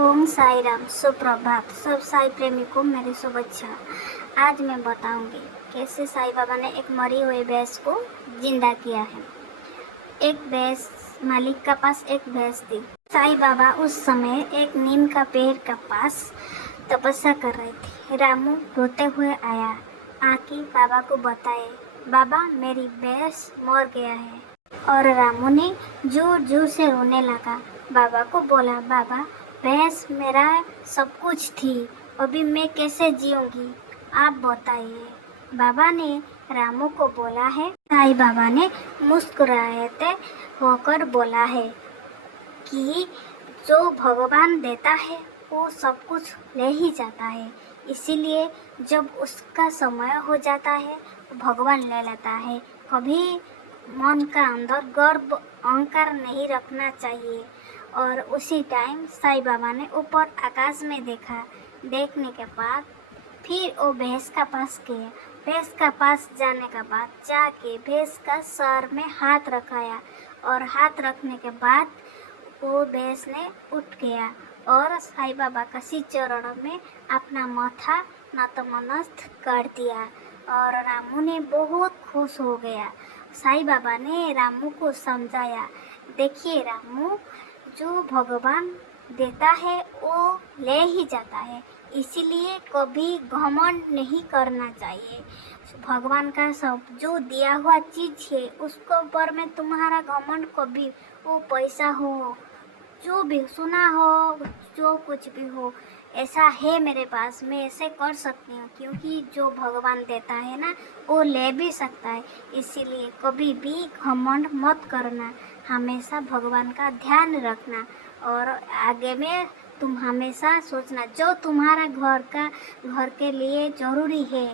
ओम साई राम। सुप्रभात। सब साई प्रेमी को मेरी शुभेच्छा। आज मैं बताऊंगी कैसे साईं बाबा ने एक मरी हुई भैंस को जिंदा किया है। एक भैंस मालिक का पास एक भैंस थी। साईं बाबा उस समय एक नीम का पेड़ के पास तपस्या कर रहे थे। रामू रोते हुए आया, आके बाबा को बताए, बाबा मेरी भैंस मर गया है। और रामू ने जोर जोर से रोने लगा। बाबा को बोला, बाबा भैंस मेरा सब कुछ थी, अभी मैं कैसे जीऊंगी, आप बताइए। बाबा ने रामू को बोला है। साईं बाबा ने मुस्कुराते होकर बोला है कि जो भगवान देता है वो सब कुछ ले ही जाता है, इसीलिए जब उसका समय हो जाता है भगवान ले लेता है। कभी मन का अंदर गर्व अहंकार नहीं रखना चाहिए। और उसी टाइम साईं बाबा ने ऊपर आकाश में देखा। देखने के बाद फिर वो भैंस का पास गए। भैंस का पास जाने के बाद जाके भैंस का सर में हाथ रखाया और हाथ रखने के बाद वो भैंस ने उठ गया और साईं बाबा का श्री चरणों में अपना माथा नतमस्तक कर दिया। और रामू ने बहुत खुश हो गया। साईं बाबा ने रामू को समझाया, देखिए रामू, जो भगवान देता है वो ले ही जाता है, इसीलिए कभी घमंड नहीं करना चाहिए। भगवान का सब जो दिया हुआ चीज है उसको ऊपर में तुम्हारा घमंड कभी, वो पैसा हो, जो भी सुना हो, जो कुछ भी हो, ऐसा है मेरे पास, मैं ऐसे कर सकती हूँ, क्योंकि जो भगवान देता है ना वो ले भी सकता है। इसीलिए कभी भी घमंड मत करना, हमेशा भगवान का ध्यान रखना और आगे में तुम हमेशा सोचना जो तुम्हारा घर के लिए ज़रूरी है।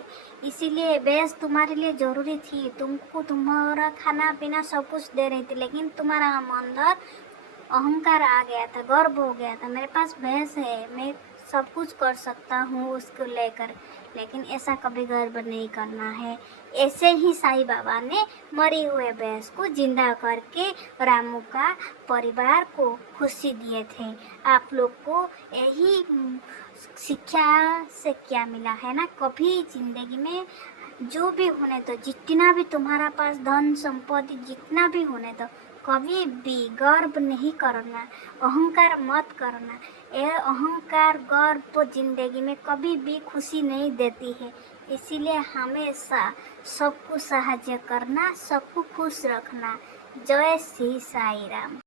इसीलिए भैंस तुम्हारे लिए ज़रूरी थी, तुमको तुम्हारा खाना पीना सब कुछ दे रही थी, लेकिन तुम्हारा अंदर अहंकार आ गया था, गर्व हो गया था, मेरे पास भैंस है, मैं सब कुछ कर सकता हूँ उसको लेकर। लेकिन ऐसा कभी गर्व नहीं करना है। ऐसे ही साईं बाबा ने मरी हुए भैंस को जिंदा करके रामू का परिवार को खुशी दिए थे। आप लोग को यही शिक्षा से क्या मिला है ना, कभी जिंदगी में जो भी होने तो, जितना भी तुम्हारा पास धन संपत्ति जितना भी होने तो, कभी भी गर्व नहीं करना, अहंकार मत करना। यह अहंकार गर्व तो जिंदगी में कभी भी खुशी नहीं देती है। इसीलिए हमेशा सबको सहायता करना, सबको खुश रखना। जय श्री साईं राम।